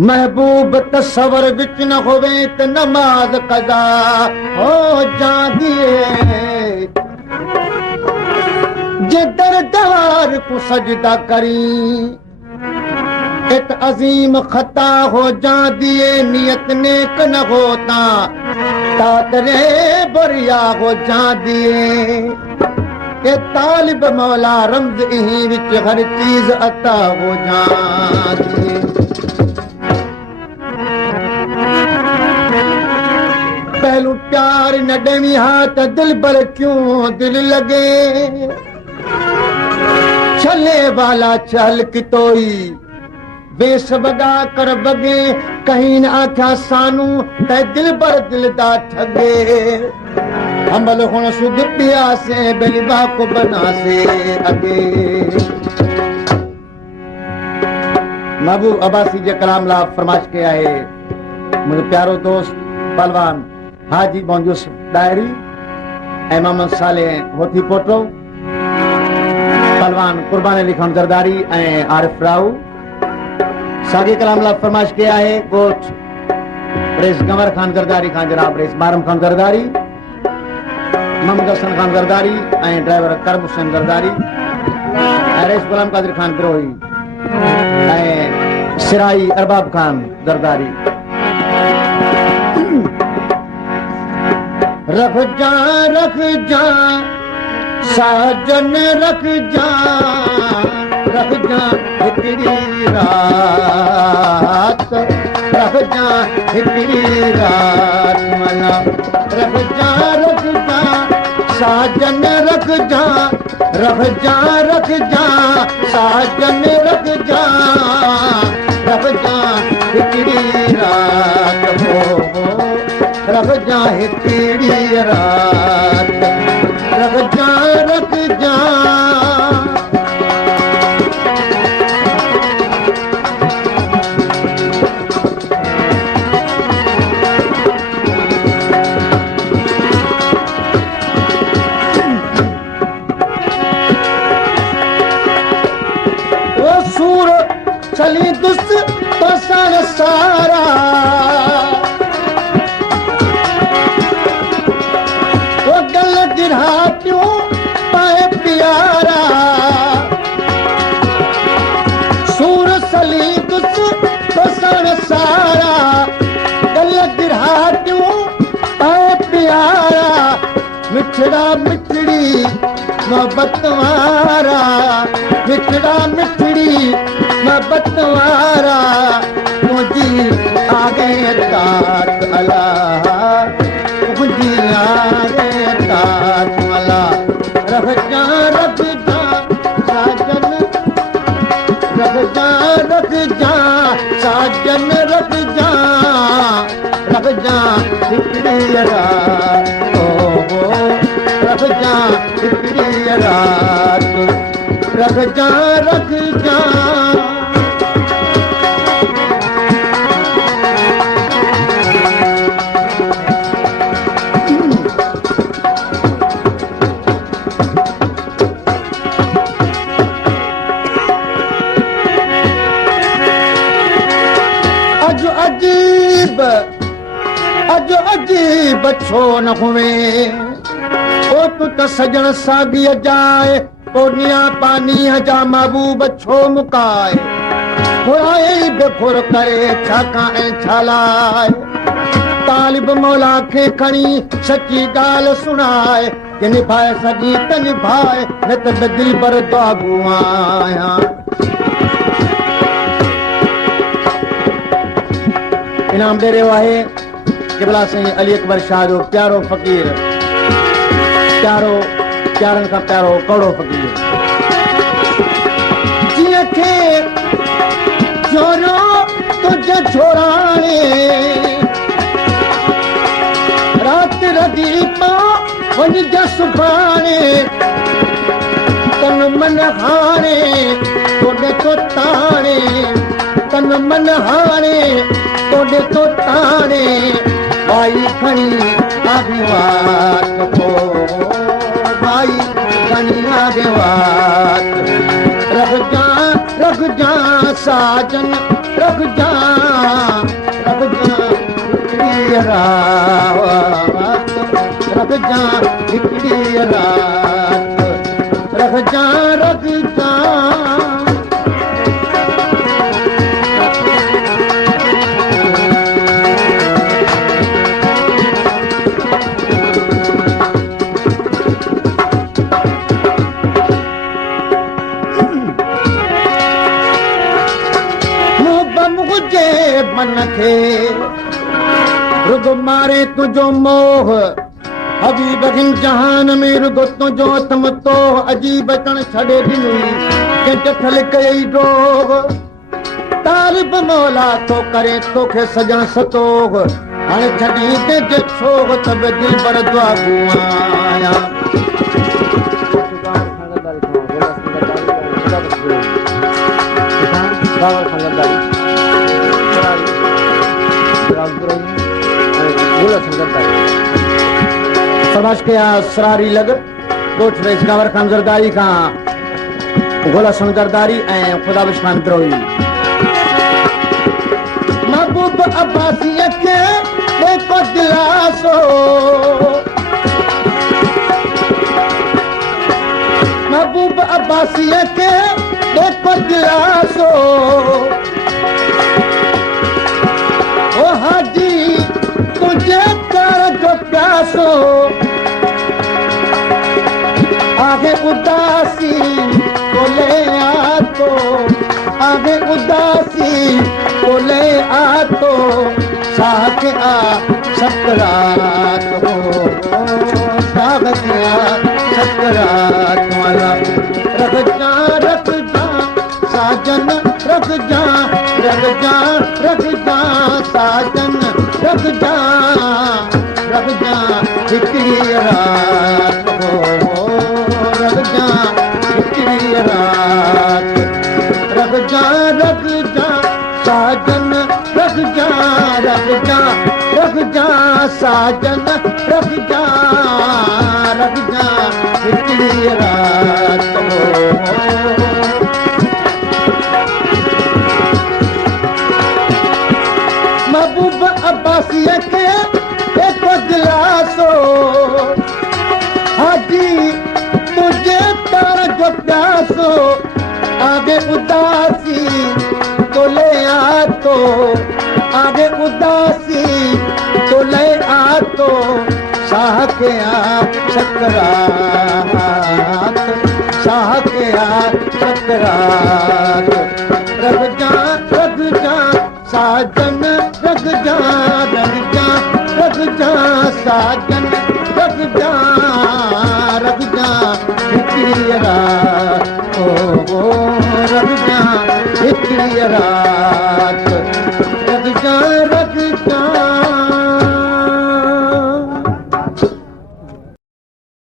महबूब तस्वर विच न होवे ते नमाज कज़ा हो जांदी है। जे दरदार को सजदा करी एक अजीम खता हो जांदी है। नियत नेक न होता तादरे बरिया हो जांदी है। के तालिब मौला रमज ही विच हर चीज अता हो जांदी है। पहलू प्यार न देवी हाथ दिल पर क्यों दिल लगे। चले वाला चल कितोई वेश बगा कर बगे। कहीं न आख्या सानू ते दिल पर दिल दा ठगे। अमल हुन सुध पिया से बेलिबा को बना से अगे। महबूब अब्बासी जे कलाम ला फरमाइश के आहे। मुझे प्यारो दोस्त पहलवान हाजी मोहम्मद डायरी ऐं मोहम्मद सालेह होती पोटो, पहलवान कुर्बान अली खान जरदारी ऐं आरिफ राऊ सागे कलाम ला फरमाइश के आहे। गोठ रेस गंवर खान जरदारी खान जनाब रेस बारम खान जरदारी, मोहम्मद हसन खान जरदारी ऐं ड्राइवर करम हुसैन जरदारी ऐं रेस गुलाम कादिर खान बिरोही ऐं सिराई अरबाब खान जरदारी। रख जा साजन रख जा हिकड़ी रात। रख जा हिकड़ी रात मना। रख जा साजन रख जा साजन रख जा हिकड़ी रात हो। रख जा हिकड़ी रात रख जा। ओ सूर चली दुस्त तो सारा क्यों पाए प्यारा। सूर सली दुस बसन सारा गल गिरा क्यों पाए प्यारा। मिठड़ा मिठड़ी मोहब्बत वारा मिठड़ा मिठड़ी मोहब्बत वारा। मुझी आगे तात अल्लाह मुझी आगे तात मला। रख जा साजन साजन रख जा हिकड़ी रात ओ। रख जा हिकड़ी रात रख जा। अजो अजीब छो न हुए ओ तू त सजन सागी जाए। पोनिया पानी जा महबूब छो मुकाए। हुआई बेखुर करे छाका ऐं छालाए। तालिब मौला खे खणी सची ॻाल्हि सुणाए। कि निभाए सॼी त निभाए न त दिल पर दुआगू आहियां। इनाम दे रहियो आहे क़िबला साईं अली अकबर शाह जो प्यारो फ़क़ीर, प्यारनि खां प्यारो कौड़ो फ़क़ीर। जीअं खे छोरो तुंहिंजे छोराणे राति रधी मां वञिजे सुभाणे। तन मन हाणे तोॾे तो ताणे तन मन हाणे तोॾे तो ताणे। भाई खणी आगवात को भाई खणी आगवात। रख जा साजन रख जा रात रख जा हिकड़ी रात रख जा रख जा मन खे रुग मारे तुझो मोह हबीब हिन जहान में रुगो तुझो तमतो अजीब तण छड़े ॾिनुई कंहिं ठल कई डोग तालिब मौला तो करे तोखे सजण सतोग हाणे छॾी ते जे छोग तब दिल पर दुआ आया समाज के असरारी लग कोच रेस गावर खान जरदारी का गोला संगरदारी ऐं खुदा बिश्मान द्रोही महबूब अब्बासी के देखो दिलासो महबूब अब्बासी के देखो दिलासो ओ हाजी तुझे कर जो प्यासो आगे उदासी को ले आ तो आगे उदासी को ले आ तो साथ आ सकरात हो साथ आ सकरात वाला रख जा साजन रख जा साजन रख जा हिकड़ी रात हो रख जा हिकड़ी रात रख जा साजन रख जा साजन रख जा हिकड़ी रात हो महबूब अब्बासी के एक दिलासो हाजी तुझे तार जो प्यासो आगे उदासी तो ले आ तो आगे उदासी तो ले आ तो साह के आ सकरात साह के आ सकरात रख जा साजन रख जा साजन रख जा हिकड़ी रात